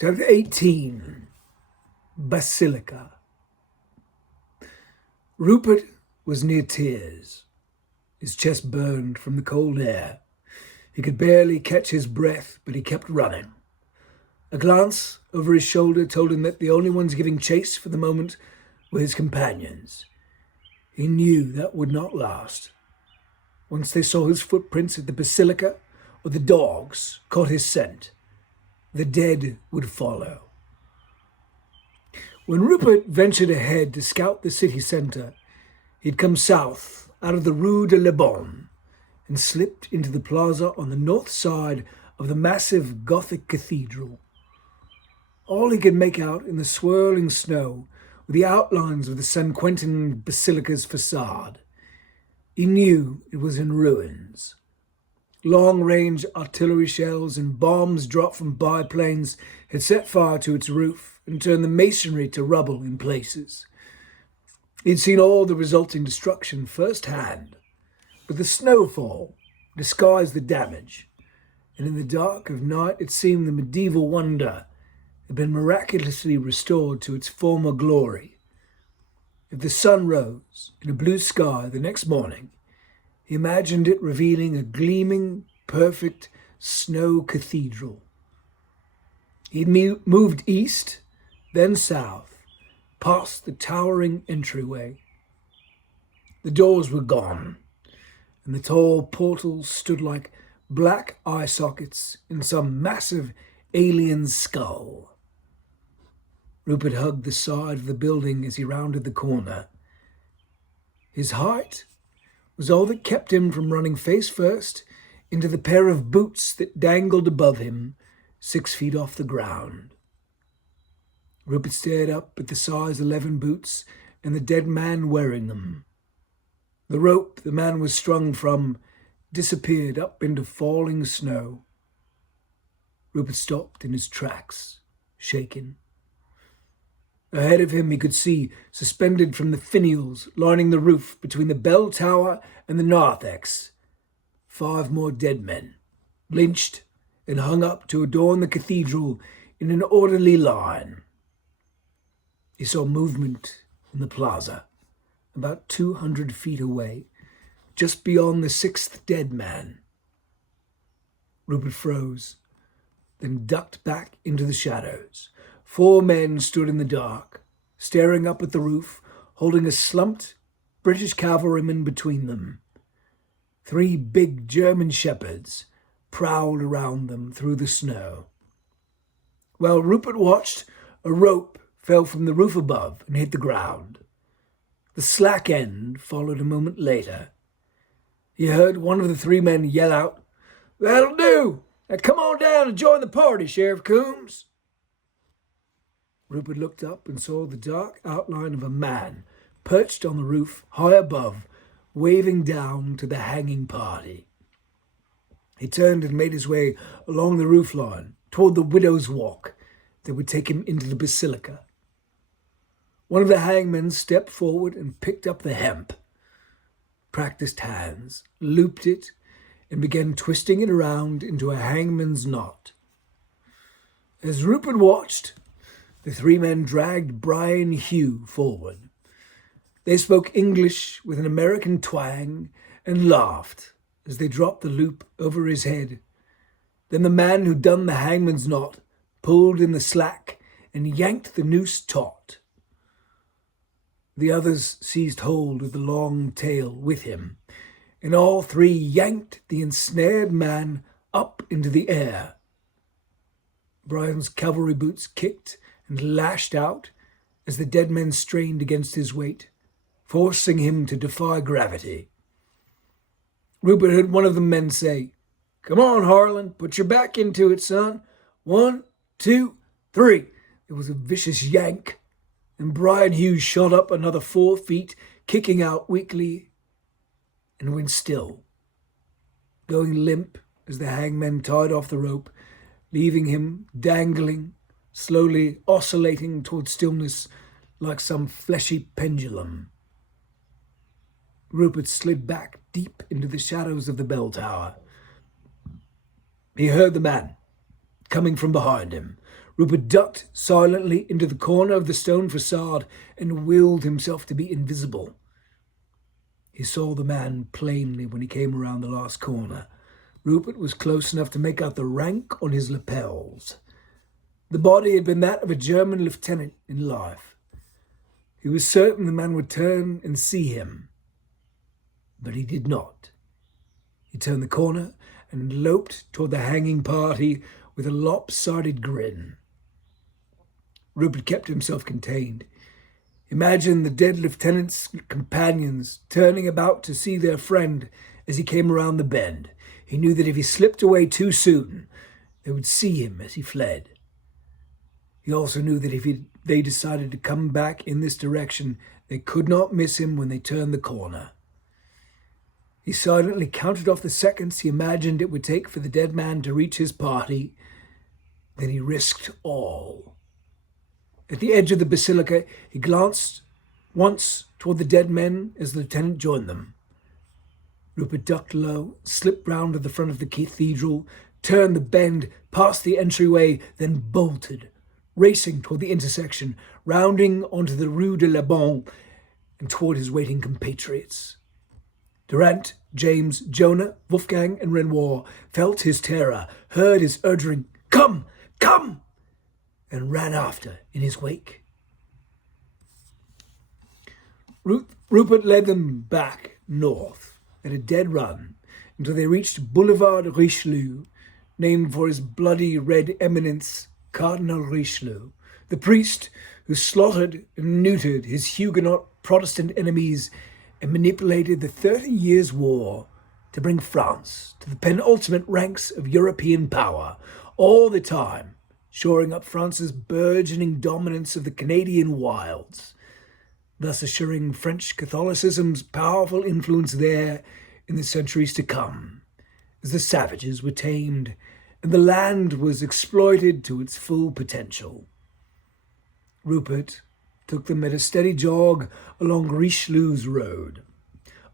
Chapter 18, Basilica. Rupert was near tears. His chest burned from the cold air. He could barely catch his breath, but he kept running. A glance over his shoulder told him that the only ones giving chase for the moment were his companions. He knew that would not last. Once they saw his footprints at the basilica, or the dogs caught his scent, the dead would follow. When Rupert ventured ahead to scout the city centre, he'd come south out of the Rue de la Bonne and slipped into the plaza on the north side of the massive Gothic cathedral. All he could make out in the swirling snow were the outlines of the San Quentin Basilica's facade. He knew it was in ruins. Long-range artillery shells and bombs dropped from biplanes had set fire to its roof and turned the masonry to rubble in places. He'd seen all the resulting destruction firsthand, but the snowfall disguised the damage, and in the dark of night it seemed the medieval wonder had been miraculously restored to its former glory. If the sun rose in a blue sky the next morning, he imagined it revealing a gleaming, perfect snow cathedral. He'd moved east, then south, past the towering entryway. The doors were gone, and the tall portals stood like black eye sockets in some massive alien skull. Rupert hugged the side of the building as he rounded the corner. His height was all that kept him from running face first into the pair of boots that dangled above him 6 feet off the ground. Rupert stared up at the size 11 boots and the dead man wearing them. The rope the man was strung from disappeared up into falling snow. Rupert stopped in his tracks, shaken. Ahead of him he could see, suspended from the finials lining the roof between the bell tower and the narthex, 5 more dead men, lynched and hung up to adorn the cathedral in an orderly line. He saw movement in the plaza, about 200 feet away, just beyond the 6th dead man. Rupert froze, then ducked back into the shadows. 4 men stood in the dark, staring up at the roof, holding a slumped British cavalryman between them. 3 big German shepherds prowled around them through the snow. While Rupert watched, a rope fell from the roof above and hit the ground. The slack end followed a moment later. He heard one of the 3 men yell out, "That'll do! Now come on down and join the party, Sheriff Coombs." Rupert looked up and saw the dark outline of a man perched on the roof high above, waving down to the hanging party. He turned and made his way along the roofline toward the widow's walk that would take him into the basilica. One of the hangmen stepped forward and picked up the hemp. Practiced hands looped it and began twisting it around into a hangman's knot. As Rupert watched, the 3 men dragged Brian Hugh forward. They spoke English with an American twang and laughed as they dropped the loop over his head. Then the man who'd done the hangman's knot pulled in the slack and yanked the noose taut. The others seized hold of the long tail with him, and all 3 yanked the ensnared man up into the air. Brian's cavalry boots kicked and lashed out as the dead men strained against his weight, forcing him to defy gravity. Rupert heard one of the men say, "Come on, Harlan, put your back into it, son. 1, 2, 3. There was a vicious yank, and Brian Hughes shot up another 4 feet, kicking out weakly, and went still, going limp as the hangmen tied off the rope, leaving him dangling, slowly oscillating toward stillness like some fleshy pendulum. Rupert slid back deep into the shadows of the bell tower. He heard the man, coming from behind him. Rupert ducked silently into the corner of the stone facade and willed himself to be invisible. He saw the man plainly when he came around the last corner. Rupert was close enough to make out the rank on his lapels. The body had been that of a German lieutenant in life. He was certain the man would turn and see him, but he did not. He turned the corner and loped toward the hanging party with a lopsided grin. Rupert kept himself contained. Imagine the dead lieutenant's companions turning about to see their friend as he came around the bend. He knew that if he slipped away too soon, they would see him as he fled. He also knew that if they decided to come back in this direction, they could not miss him when they turned the corner. He silently counted off the seconds he imagined it would take for the dead man to reach his party. Then he risked all. At the edge of the basilica, he glanced once toward the dead men as the lieutenant joined them. Rupert ducked low, slipped round to the front of the cathedral, turned the bend past the entryway, then bolted, racing toward the intersection, rounding onto the Rue de la Bonne and toward his waiting compatriots. Durant, James, Jonah, Wolfgang, and Renoir felt his terror, heard his urging, "Come, come!" and ran after in his wake. Rupert led them back north at a dead run until they reached Boulevard Richelieu, named for his bloody red eminence, Cardinal Richelieu, the priest who slaughtered and neutered his Huguenot Protestant enemies and manipulated the 30 Years' War to bring France to the penultimate ranks of European power, all the time shoring up France's burgeoning dominance of the Canadian wilds, thus assuring French Catholicism's powerful influence there in the centuries to come, as the savages were tamed and the land was exploited to its full potential. Rupert took them at a steady jog along Richelieu's road,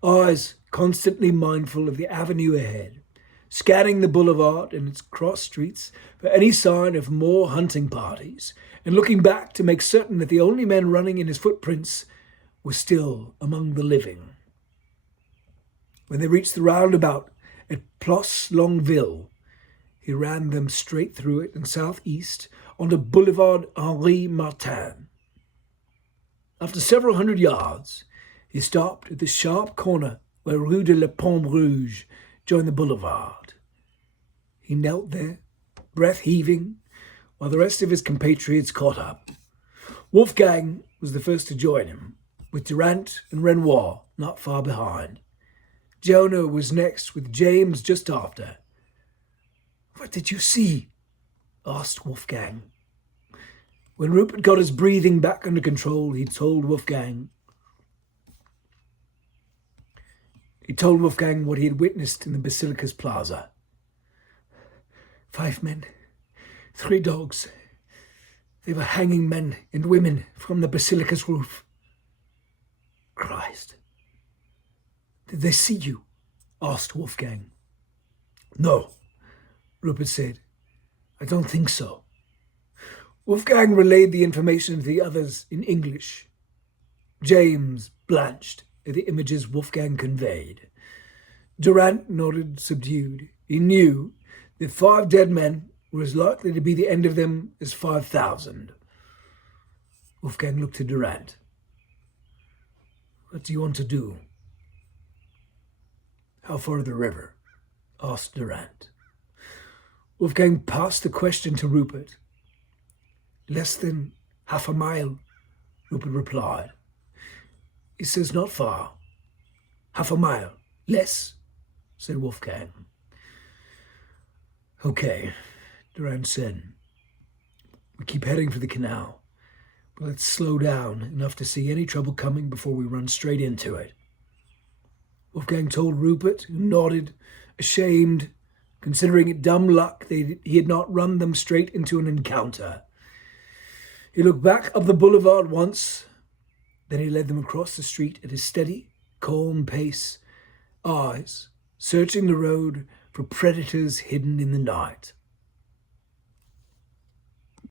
eyes constantly mindful of the avenue ahead, scanning the boulevard and its cross streets for any sign of more hunting parties, and looking back to make certain that the only men running in his footprints were still among the living. When they reached the roundabout at Place Longueville, he ran them straight through it and southeast onto Boulevard Henri Martin. After several hundred yards, he stopped at the sharp corner where Rue de la Pomme Rouge joined the boulevard. He knelt there, breath heaving, while the rest of his compatriots caught up. Wolfgang was the first to join him, with Durant and Renoir not far behind. Jonah was next, with James just after. "What did you see?" asked Wolfgang. When Rupert got his breathing back under control, he told Wolfgang what he had witnessed in the Basilica's plaza. 5 men, 3 dogs. They were hanging men and women from the Basilica's roof. Christ. Did they see you? Asked Wolfgang. No, Rupert said. I don't think so. Wolfgang relayed the information to the others in English. James blanched at the images Wolfgang conveyed. Durant nodded subdued. He knew that 5 dead men were as likely to be the end of them as 5,000. Wolfgang looked to Durant. What do you want to do? How far to the river? Asked Durant. Wolfgang passed the question to Rupert. Less than half a mile, Rupert replied. He says not far. Half a mile. Less, said Wolfgang. Okay, Durant said. We keep heading for the canal, but let's slow down enough to see any trouble coming before we run straight into it. Wolfgang told Rupert, who nodded, ashamed, considering it dumb luck he had not run them straight into an encounter. He looked back up the boulevard once, then he led them across the street at a steady, calm pace, eyes searching the road for predators hidden in the night.